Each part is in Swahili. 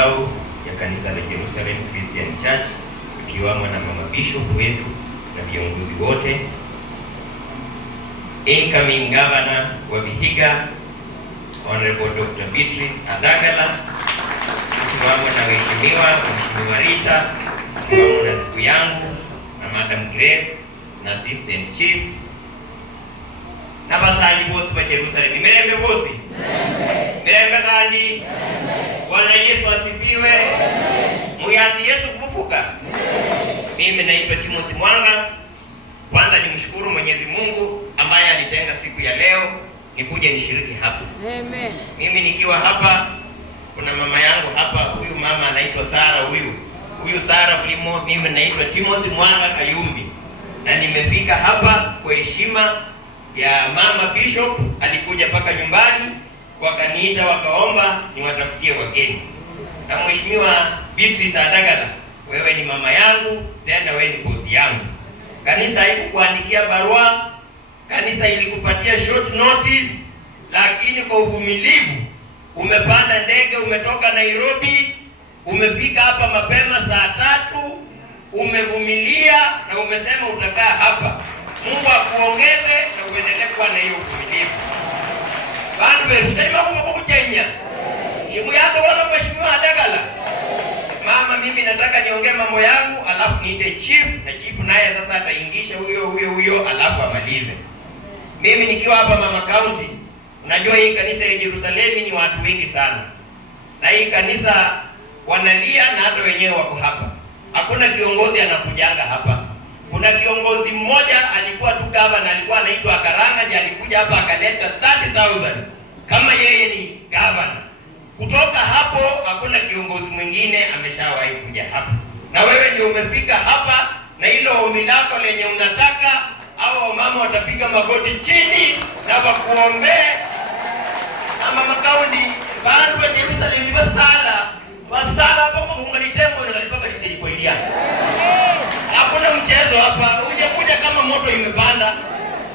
ya kanisa la Jerusalem Christian Church, tukiwamo na mama bishop wetu na viongozi wote, incoming governor wa Vihiga Honorable Dr. Beatrice Adagala, tukiwamo na Mheshimiwa Rita, tukiwamo na ndugu yangu na Madam Grace na Assistant Chief na basali bosi wa Jerusalem. Mirembe bosi. Mirembe kandi. Bwana Yesu asifiwe. Muyati Yesu kufufuka. Mimi naitwa Timothy Mwanga. Kwanza nimshukuru Mwenyezi Mungu ambaye alitenga siku ya leo nikuje nishiriki hapa. Amen. Mimi nikiwa hapa, kuna mama yangu hapa, huyu mama anaitwa Sara, huyu Sara kulimo, mimi naitwa Timothy Mwanga Kayumbi. Na nimefika hapa kwa heshima ya mama bishop, alikuja paka nyumbani wakaniita wakaomba niwatafutie wageni. Na Mheshimiwa Beatrice Adagala, wewe ni mama yangu, tena wewe ni bosi yangu. Kanisa haikukuandikia barua, kanisa ilikupatia short notice, lakini kwa uvumilivu umepanda ndege, umetoka Nairobi, umefika hapa mapema saa 3, umevumilia na umesema utakaa hapa. Mungu akuongeze na uendelee kuwa na hiyo uvumilivu. Bandu wewe, kwa kuchenya. Shimu yako wala Mheshimiwa Adagala. Mama, mimi nataka niongee mambo yangu alafu niite chief, na chief naye sasa ataingisha huyo alafu amalize. Mimi nikiwa hapa Mama County, unajua hii kanisa ya Jerusalem ni watu wengi sana. Na hii kanisa wanalia na hata wenyewe wako hapa. Hakuna kiongozi anakujanga hapa. Kuna kiongozi mmoja alikuwa tu governor, alikuwa anaitwa Karanga, ndiye alikuja hapa akaleta 30,000 kama yeye ni governor. Kutoka hapo hakuna kiongozi mwingine ameshawahi kuja hapa. Na wewe ndio umefika hapa na hilo ombi lako lenye unataka, au mama watapiga magoti chini na wakuombee. Mama County, bandu wa Jerusalem basala hapo kwa kunganitembo na kalipaka lilikuilia. Hakuna mchezo hapa. Kuja kama moto imepanda.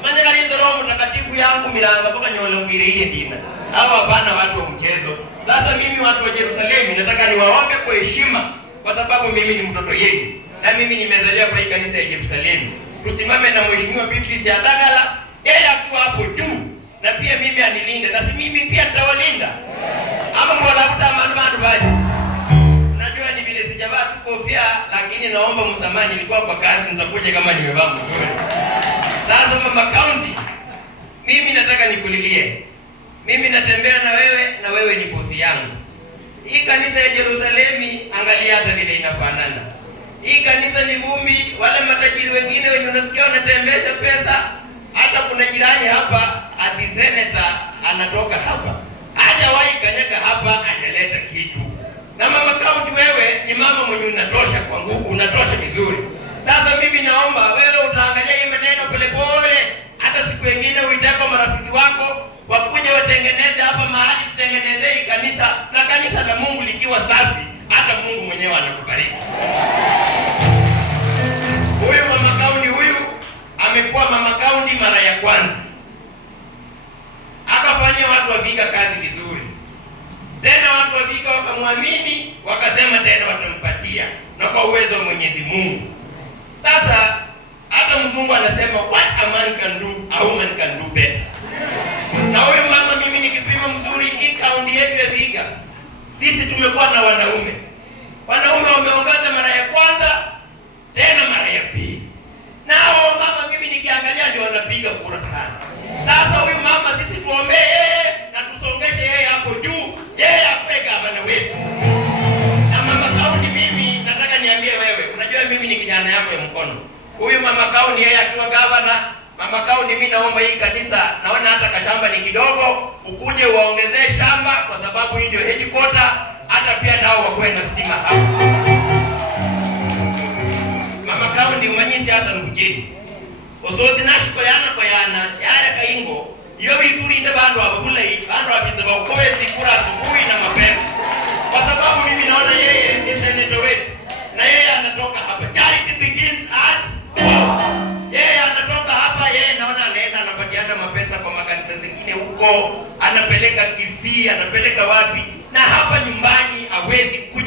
Manje kalizo Roho Mtakatifu yangu milanga mpaka nyole ngire ile dina. Hawa hapana watu wa mchezo. Sasa mimi watu wa Jerusalem nataka niwaombe kwa heshima, kwa sababu mimi ni mtoto yenu. Na mimi nimezaliwa kwa kanisa ya Jerusalem. Tusimame na Mheshimiwa Beatrice Adagala, yeye akiwa hapo juu. Na pia mimi anilinde, na si mimi pia nitawalinda. Ama mwalabuta mandu bali. Unajua ni vile sijavaa tu kofia, lakini naomba msamaha, nilikuwa kwa kazi, nitakuja kama nimevaa mzuri. Sasa Mama County, mimi nataka nikulilie. Mimi natembea na wewe ni bosi yangu. Hii kanisa ya Jerusalem, angalia hata vile inafanana. Hii kanisa ni vumbi, wale matajiri wengine wenye unasikia wanatembesha pesa. Hata kuna jirani hapa, ati senator anatoka hapa. Hajawahi kanyaka hapa, hajaleta kitu. Na Mama County, wewe ni mama mwenye unatosha kwa nguvu, unatosha vizuri. Sasa mimi naomba wewe utaangalia hii maneno polepole, hata siku nyingine uitako marafiki wako wakuje watengeneze hapa mahali, tutengeneze hii kanisa, na kanisa la Mungu likiwa safi, hata Mungu mwenyewe anakubariki. Huyu Mama County amekuwa Mama County mara ya kwanza. Akafanyia watu wa Vihiga kazi vizuri. Tena watu wa Vihiga wakamwamini, wakasema tena watampatia, na kwa uwezo wa Mwenyezi Mungu. Sasa hata mzungu anasema what a man can do, a woman can do better. Na huyu mama, mimi nikipima mzuri hii kaunti yetu ya Vihiga, sisi tumekuwa na wanaume wameongoza mara ya kwanza, tena mara ya pili. Na hao mama mimi nikiangalia ndio wanapiga kura sana. Sasa huyu mama sisi tuombee yeye na tusongeshe yeye hapo juu, yeye ape gavana wetu. Na Mama County, mimi nataka niambie wewe, unajua mimi ni kijana yako ya mkono. Huyu Mama County yeye akiwa gavana, Mama County, mimi naomba hii kanisa, naona hata kashamba ni kidogo, ukuje uwaongezee shamba, kwa sababu hii ndio headquarter, hata pia nao wakuwe na stima hapo. Mama County, umanyisi hasa mkujeni. Osote nashiko yana yale kaingo, iyo biturinde bandu ababulai, bandu abize bakoye zikura asubuhi na mapema. Kwa sababu mimi naona yeye ni senator wetu, na yeye anatoka hapa. Charity begins at home. Yeye anatoka hapa, yeye naona anaenda anapatiana mapesa kwa makanisa zingine huko, anapeleka Kisii, anapeleka wapi, na hapa nyumbani hawezi kuja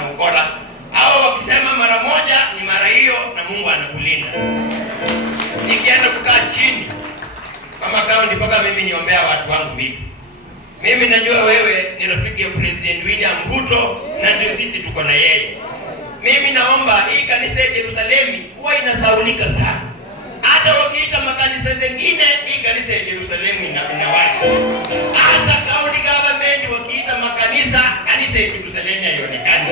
na ukora. Hao wakisema mara moja ni mara hiyo, na Mungu anakulinda. Nikienda kukaa chini kama kaunti mpaka mimi niombea watu wangu vitu. Mimi najua wewe ni rafiki ya President William Ruto na ndio sisi tuko na yeye. Mimi naomba hii kanisa ya Yerusalemu huwa inasaulika sana. Hata wakiita makanisa zingine, hii kanisa ya Yerusalemu inawaka. Hata county government wakiita makanisa, kanisa ya Yerusalemu haionekani.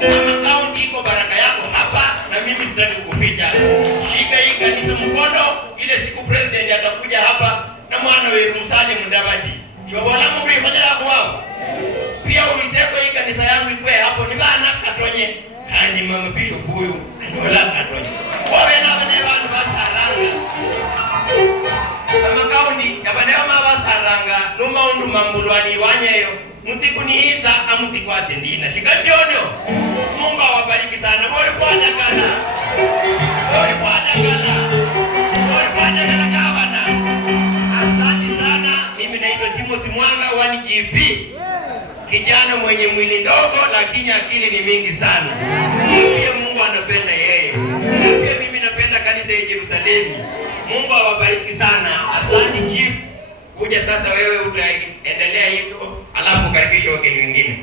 Kama county iko baraka yako hapa, na mimi sitaki kukuficha. Shika hii kanisa mkono, ile siku president atakuja hapa na mwana wa Musalia Mudavadi. Shobola Mungu ifanyala kwao. Pia uiteko hii kanisa yangu ikwe hapo ni bana katonye. Hani mama bishop huyu anola katonye. Wawe na bane bantu basaranga. Kama kauni yabanewa mabasaranga numa undu mambulwani wanyeyo. Mutikunihiza amutikwate ndina. Shikanjonyo. Mungu awabariki sana. Bori kwa jagala. Bori kwa jagala. Bori kwa jagala gavana. Asante sana. Mimi naitwa Timothy Mwanga 1GP. Kijana mwenye mwili ndogo lakini akili ni mingi sana. Pia Mungu anapenda yeye. Pia mimi napenda kanisa ya Yerusalemu. Mungu awabariki sana. Asante chief. Kuja sasa wewe utaendelea hivyo, alafu karibisha wageni wengine.